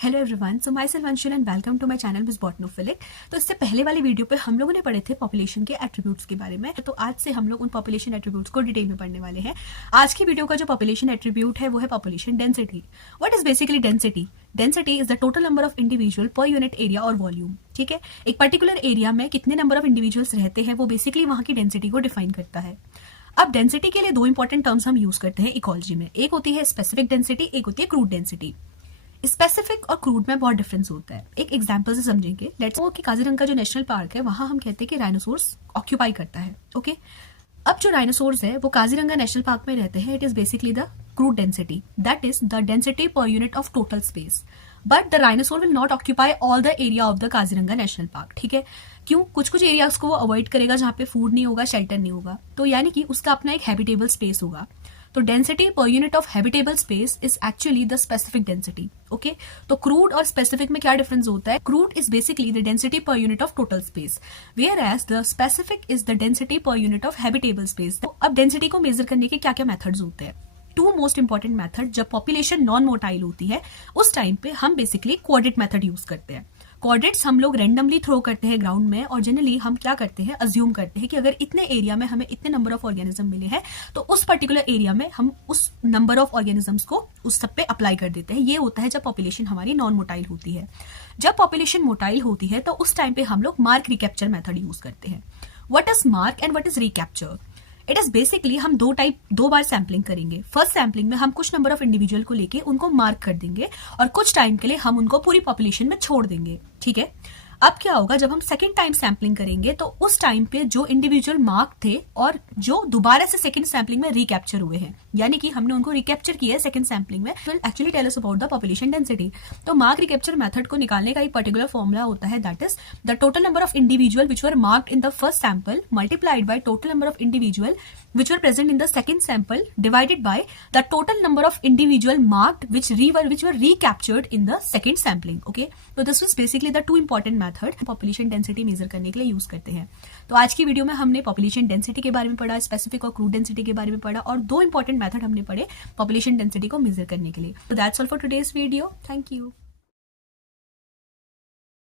Hello everyone, so myself Anshul and welcome to my channel miss Botanophilic. तो इससे पहले वाली वीडियो पे हम लोगों ने पढ़े थे पॉपुलेशन के एट्रीब्यूट्स के बारे में। तो आज से हम लोग उन पॉपुलेशन एट्रीब्यूट्स को डिटेल में पढ़ने वाले हैं। आज की वीडियो का जो पॉपुलेशन एट्रीब्यूट है वो है population density. What is basically density? Density is the total number of individual per unit area और वॉल्यूम। ठीक है, एक पर्टिकुलर एरिया में कितने नंबर ऑफ इंडिविजुअल्स रहते हैं वो बेसिकली वहां की डेंसिटी को डिफाइन करता है। अब डेंसिटी के लिए दो इंपॉर्टेंट टर्म्स हम यूज करते हैं इकोलॉजी में। एक होती है स्पेसिफिक डेंसिटी, एक होती है क्रूड डेंसिटी। स्पेसिफिक और क्रूड में बहुत डिफरेंस होता है। एक एग्जांपल से समझेंगे। लेट्स सपोज कि काजीरंगा जो नेशनल पार्क है वहां हम कहते हैं कि राइनोसोर्स ऑक्यूपाई करता है। ओके, अब जो राइनोसोर्स है वो काजीरंगा नेशनल पार्क में रहते हैं। It is basically the crude density, that is the density per unit of total space. But the rhinoceros will not occupy all the area of the Kaziranga national park. ठीक है, क्यों? कुछ कुछ एरियाज को वो अवॉइड करेगा जहां पे फूड नहीं होगा, शेल्टर नहीं होगा, तो यानी कि उसका अपना एक हैबिटेबल स्पेस होगा। तो density per unit of habitable space is actually the specific density. Okay, तो क्रूड और स्पेसिफिक में क्या डिफरेंस होता है? Crude is basically the density per unit of total space, whereas the specific is the density per unit of habitable space. तो अब density को major करने के क्या क्या मेथड्स होते हैं? Two most important method. जब पॉपुलेशन नॉन मोटाइल होती है उस टाइम पे हम बेसिकली कोऑर्डिनेट मेथड यूज करते हैं। कोऑर्डिनेट्स हम लोग रैंडमली थ्रो करते हैं ग्राउंड में, और जनरली हम क्या करते हैं, अज्यूम करते हैं कि अगर इतने एरिया में हमें इतने नंबर ऑफ ऑर्गेनिज्म मिले हैं तो उस पर्टिकुलर एरिया में हम उस नंबर ऑफ ऑर्गेनिजम्स को उस सब पे अप्लाई कर देते हैं। ये होता है जब पॉपुलेशन हमारी नॉन मोटाइल होती है। जब पॉपुलेशन मोटाइल होती है तो उस टाइम पे हम लोग मार्क रिकैप्चर मेथड यूज करते हैं। What is mark and what is recapture? It is basically हम दो बार सैम्पलिंग करेंगे। फर्स्ट सैम्पलिंग में हम कुछ नंबर ऑफ इंडिविजुअल को लेके उनको मार्क कर देंगे और कुछ टाइम के लिए हम उनको पूरी पॉपुलेशन में छोड़ देंगे। ठीक है, अब क्या होगा, जब हम सेकंड टाइम सैम्पलिंग करेंगे तो उस टाइम पे जो इंडिविजुअल मार्क थे और जो दोबारा से सेकंड सैम्पलिंग में रिकैप्चर हुए हैं, यानी कि हमने उनको रिकैप्चर किया है सेकंड सैम्पलिंग में, will actually tell us about the population density. तो मार्क रिकैप्चर मेथड को निकालने का एक पर्टिकुलर फॉर्मूला होता है, that is the total number of individual which were marked in the first sample multiplied by total number of individual which were present in the second sample divided by the total number of individual marked which were recaptured in the second sampling. Okay, so this was basically the two important method population density measure करने के लिए use करते हैं। तो आज की video में हमने population density के बारे में पढ़ा, स्पेसिफिक और क्रूड डेंसिटी के बारे में पढ़ा, और दो इंपॉर्टेंट मेथड हमने पढ़े population density को मेजर करने के लिए। So that's all for today's video. Thank you.